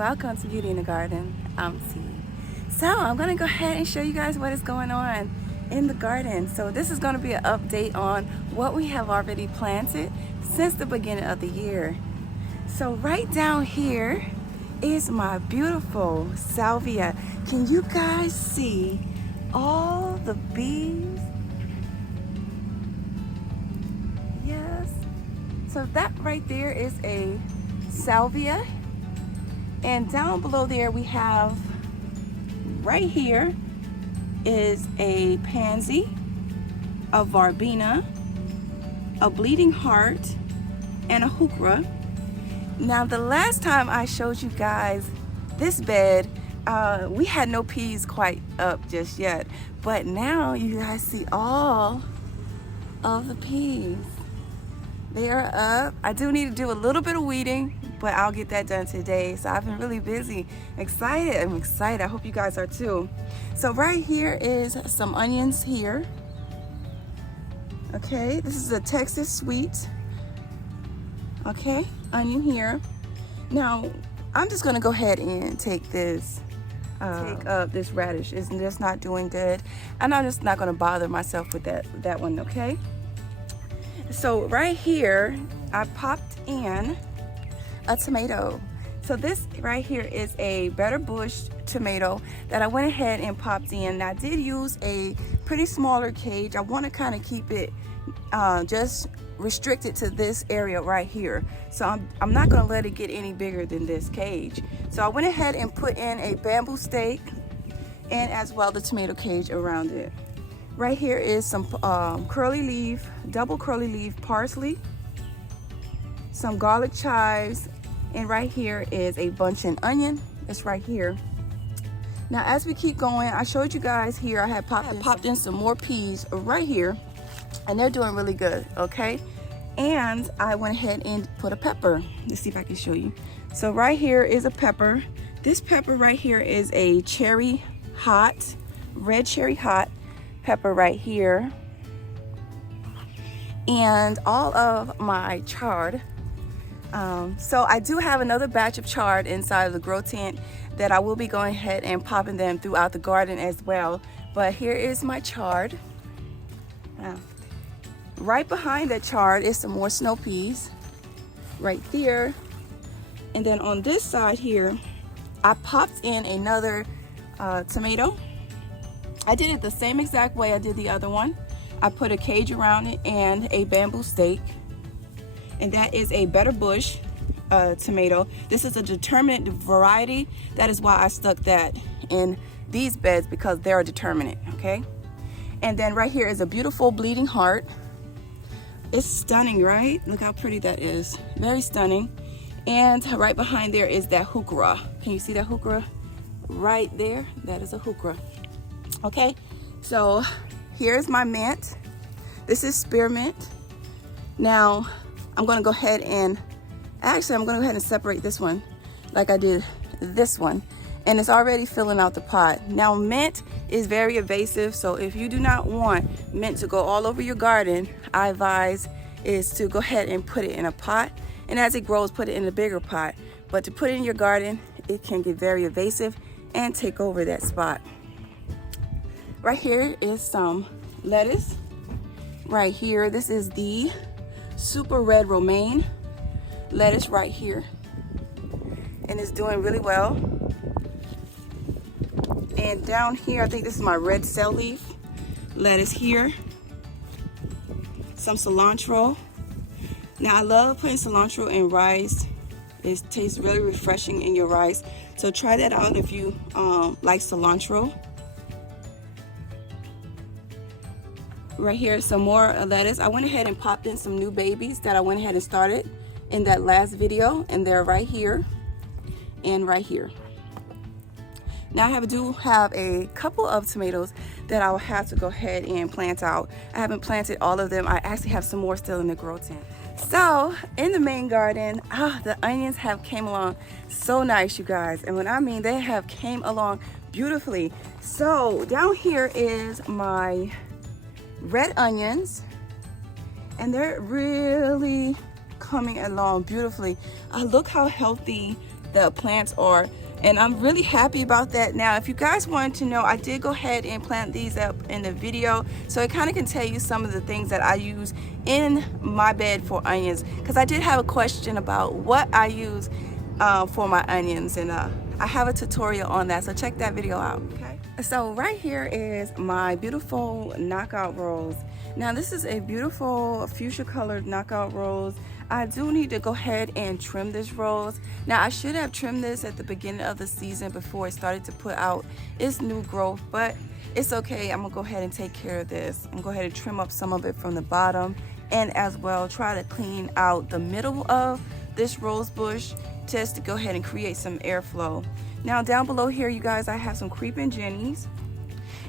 welcome to Beauty in the Garden. I'm T. So I'm gonna go ahead and show you guys what is going on in the garden. So this is gonna be an update on what we have already planted since the beginning of the year. So right down here is my beautiful salvia. Can you guys see all the bees? Yes. So that right there is a salvia. And down below there we have, right here is a pansy, a verbena, a bleeding heart, and a heuchera. Now the last time I showed you guys this bed, we had no peas quite up just yet, but now you guys see all of the peas. They are up. I do need to do a little bit of weeding, but I'll get that done today. So I've been really busy. Excited. I'm excited. I hope you guys are too. So right here is some onions here. Okay, this is a Texas sweet. Okay, onion here. Now I'm just gonna go ahead and take this, take up this radish. It's just not doing good, and I'm just not gonna bother myself with that one. Okay. So right here, I popped in a tomato. So this right here is a Better Bush tomato that I went ahead and popped in. Now, I did use a pretty smaller cage. I want to kind of keep it just restricted to this area right here. So I'm not going to let it get any bigger than this cage. So I went ahead and put in a bamboo stake and as well the tomato cage around it. Right here is some curly leaf, double curly leaf parsley, some garlic chives, and right here is a buncheon onion. It's right here. Now as we keep going, I showed you guys here, I had popped in some more peas right here, and they're doing really good, okay? And I went ahead and put a pepper. Let's see if I can show you. So right here is a pepper. This pepper right here is a cherry hot, red cherry hot pepper right here. And all of my chard. So I do have another batch of chard inside of the grow tent that I will be going ahead and popping them throughout the garden as well. But here is my chard. Right behind that chard is some more snow peas right there. And then on this side here, I popped in another tomato. I did it the same exact way I did the other one. I put a cage around it and a bamboo stake. And that is a Better Bush tomato. This is a determinate variety. That is why I stuck that in these beds, because they're a determinate, okay? And then right here is a beautiful bleeding heart. It's stunning, right? Look how pretty that is. Very stunning. And right behind there is that heuchera. Can you see that heuchera right there? That is a heuchera. Okay, so here's my mint. This is spearmint. Now I'm gonna go ahead and separate this one like I did this one, and it's already filling out the pot. Now mint is very invasive, so if you do not want mint to go all over your garden, I advise is to go ahead and put it in a pot, and as it grows, put it in a bigger pot. But to put it in your garden, it can get very invasive and take over that spot. Right here is some lettuce. Right here, this is the super red romaine lettuce right here, and it's doing really well. And down here, I think this is my red cell leaf lettuce here. Some cilantro. Now I love putting cilantro in rice. It tastes really refreshing in your rice, so try that out if you like cilantro. Right here, some more lettuce. I went ahead and popped in some new babies that I went ahead and started in that last video, and they're right here and right here. Now I do have a couple of tomatoes that I will have to go ahead and plant out. I haven't planted all of them. I actually have some more still in the grow tent. So in the main garden, the onions have came along so nice, you guys. And when I mean they have came along beautifully. So down here is my red onions, and they're really coming along beautifully. Look how healthy the plants are, and I'm really happy about that. Now, if you guys want to know, I did go ahead and plant these up in the video, so it kind of can tell you some of the things that I use in my bed for onions, because I did have a question about what I use for my onions, and I have a tutorial on that, so check that video out. Okay, so right here is my beautiful knockout rose. Now this is a beautiful fuchsia colored knockout rose. I do need to go ahead and trim this rose. Now I should have trimmed this at the beginning of the season before it started to put out its new growth, but it's okay. I'm gonna go ahead and take care of this. I'm gonna go ahead and trim up some of it from the bottom, and as well try to clean out the middle of this rose bush just to go ahead and create some airflow. Now down below here, you guys, I have some creeping jennies.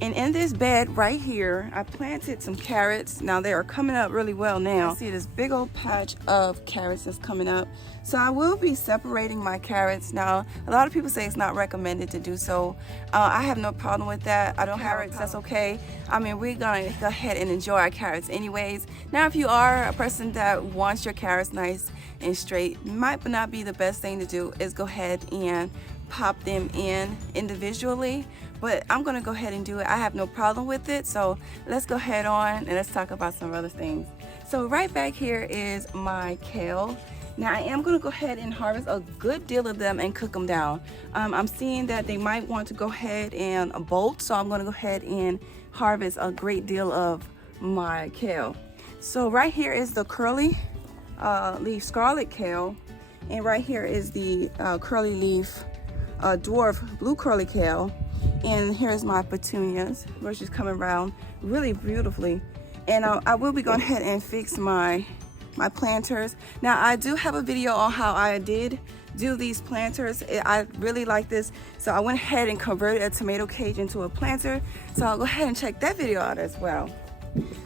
And in this bed right here, I planted some carrots. Now they are coming up really well now. See this big old patch of carrots that's coming up. So I will be separating my carrots. Now, a lot of people say it's not recommended to do so. I have no problem with that. I don't have carrots, that's okay. I mean, we're gonna go ahead and enjoy our carrots anyways. Now, if you are a person that wants your carrots nice and straight, might not be the best thing to do is go ahead and pop them in individually, but I'm gonna go ahead and do it. I have no problem with it, so let's go ahead on and let's talk about some other things. So right back here is my kale. Now I am gonna go ahead and harvest a good deal of them and cook them down. I'm seeing that they might want to go ahead and bolt, so I'm gonna go ahead and harvest a great deal of my kale. So right here is the curly leaf scarlet kale, and right here is the curly leaf dwarf blue curly kale, and here's my petunias, which is coming around really beautifully. And I will be going ahead and fix my planters. Now I do have a video on how I did do these planters. I really like this, so I went ahead and converted a tomato cage into a planter, so I'll go ahead and check that video out as well.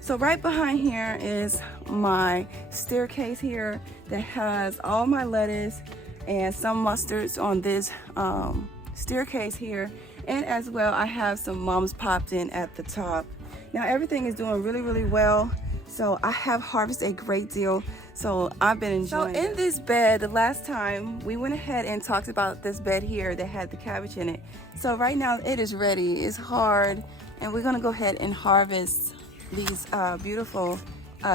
So right behind here is my staircase here that has all my lettuce and some mustards on this staircase here, and as well I have some mums popped in at the top. Now everything is doing really well, so I have harvested a great deal, so I've been enjoying it. So in this bed, the last time we went ahead and talked about this bed here that had the cabbage in it. So right now it is ready. It's hard, and we're gonna go ahead and harvest these beautiful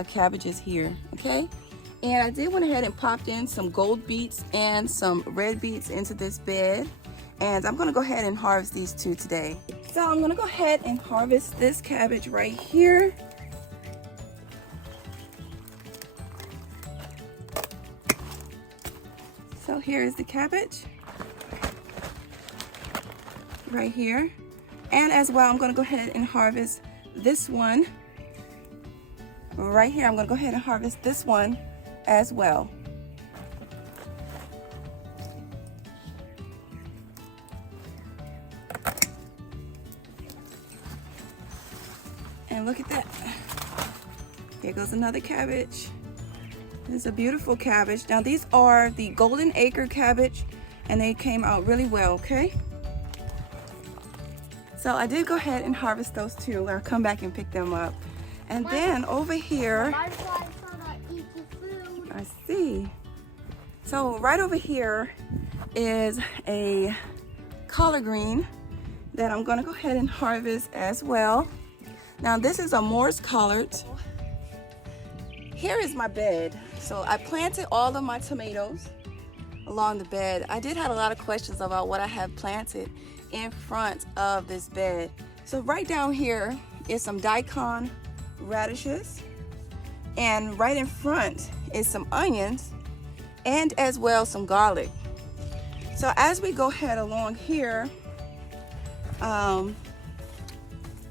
cabbages here, okay? And I did went ahead and popped in some gold beets and some red beets into this bed, and I'm gonna go ahead and harvest these two today. So I'm gonna go ahead and harvest this cabbage right here. So here is the cabbage right here, and as well I'm gonna go ahead and harvest this one right here. I'm gonna go ahead and harvest this one as well. And look at that. Here goes another cabbage. This is a beautiful cabbage. Now these are the golden acre cabbage, and they came out really well, okay? So I did go ahead and harvest those two. I'll come back and pick them up. And then over here, I see. So right over here is a collard green that I'm gonna go ahead and harvest as well. Now this is a Morse collard. Here is my bed. So I planted all of my tomatoes along the bed. I did have a lot of questions about what I have planted in front of this bed. So right down here is some daikon radishes, and right in front is some onions, and as well some garlic. So as we go ahead along here, down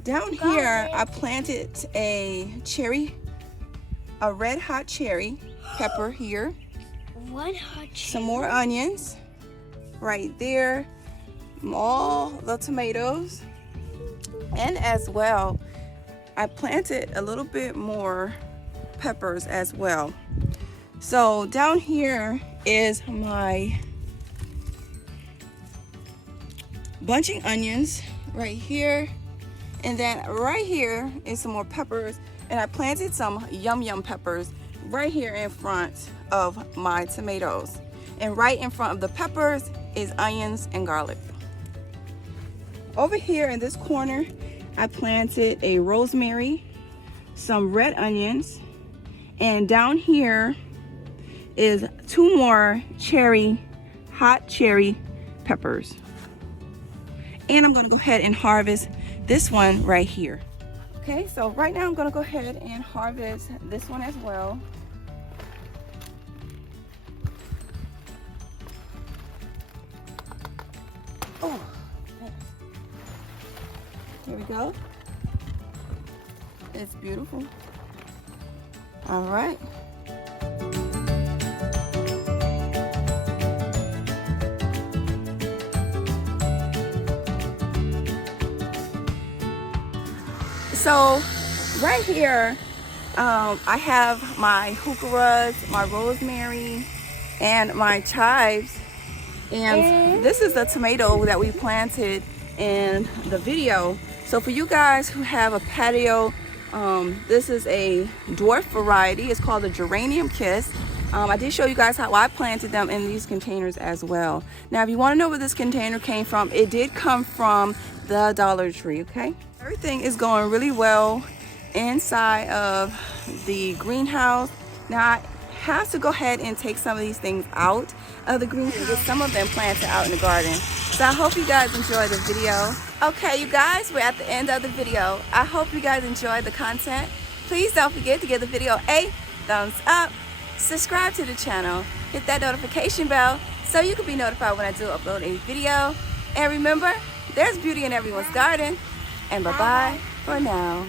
here I planted a red hot cherry pepper here, some more onions right there, all the tomatoes, and as well I planted a little bit more peppers as well. So down here is my bunching onions right here, and then right here is some more peppers, and I planted some yum peppers right here in front of my tomatoes. And right in front of the peppers is onions and garlic. Over here in this corner, I planted a rosemary, some red onions, and down here is 2 more hot cherry peppers. And I'm gonna go ahead and harvest this one right here. Okay, so right now I'm gonna go ahead and harvest this one as well. Oh, here we go. It's beautiful. All right. So right here, I have my heucheras, my rosemary, and my chives. And this is the tomato that we planted in the video. So for you guys who have a patio, this is a dwarf variety. It's called a geranium kiss. I did show you guys how I planted them in these containers as well. Now, if you want to know where this container came from, it did come from the Dollar Tree, okay? Everything is going really well inside of the greenhouse. Now, I have to go ahead and take some of these things out of the greenhouse, get some of them planted out in the garden. So I hope you guys enjoyed the video. Okay, you guys, we're at the end of the video. I hope you guys enjoyed the content. Please don't forget to give the video a thumbs up, subscribe to the channel, hit that notification bell so you can be notified when I do upload a video. And remember, there's beauty in everyone's garden. And bye-bye for now.